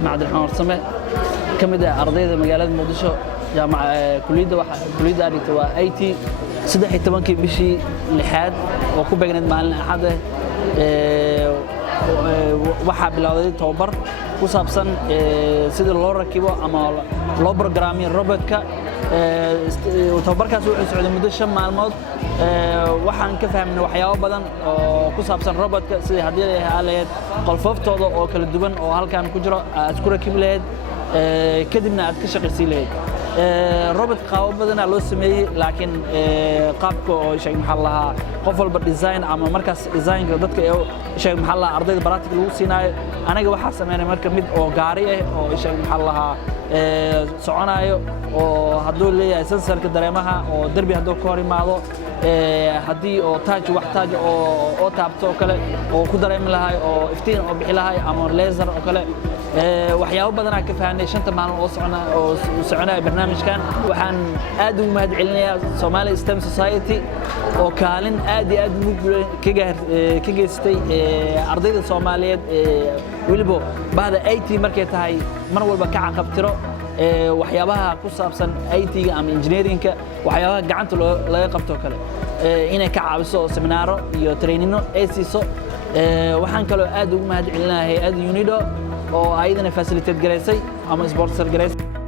أحمد عبد الرحمن ورسمة كمدة أرضية مجالات مقدشة جامعة كلية أريتوا IT سدح التبانكي بشي لحاد وكوبا جند معلنا أحد waxaa bilowday tababar ku saabsan sida loo rakibo ama loo programmeeyo robotka tababarkaas wuxuu socday muddo 5 maalmood waxaan ka fahmnay waxyaabo badan oo ku saabsan robotka sida hadii ay ahaayeen qolfoftooda oo kala duwan oo halkan ku jiro aad ku rakib lahayd kadibna aad ka shaqaysiin lahayd robot qaab badan loo sameeyay laakiin qaabka oo shay maxaa lahaa qof walba design ama markaas design-ka dadka ee shay maxaa lahaa ardayda practical lagu siinaayo anaga waxa sameeynay marka mid oo gaari ah oo shay maxaa lahaa soconayo oo haduu leeyahay sensorka dareemaha oo darbi haduu ka hor imaado hadii oo wax taaj oo taabto kale oo ku dareemi lahay oo iftiin oo bixi lahay ama laser oo kale waxyaabo badan ka fahanay 5 maalin oo soconay barnaamijkan waxaan aad ugu mahad celinayaa Somali STEM Society oo kaalin aad iyo aad ka geystay ardayda Soomaaliyeed waliba baahda IT markay tahay mar walba ka caqabtiro waxyaabaha ku saabsan IT-ga ama engineering-ka waxyaabaha gacanta laga qabto kale inay ka caawiso seminaaro iyo trainino ay siiso waxaan kaloo aad ugu mahad celinayaa hay'adda UNIDO oo ayadana facilitate gareysay ama sponsor gareysay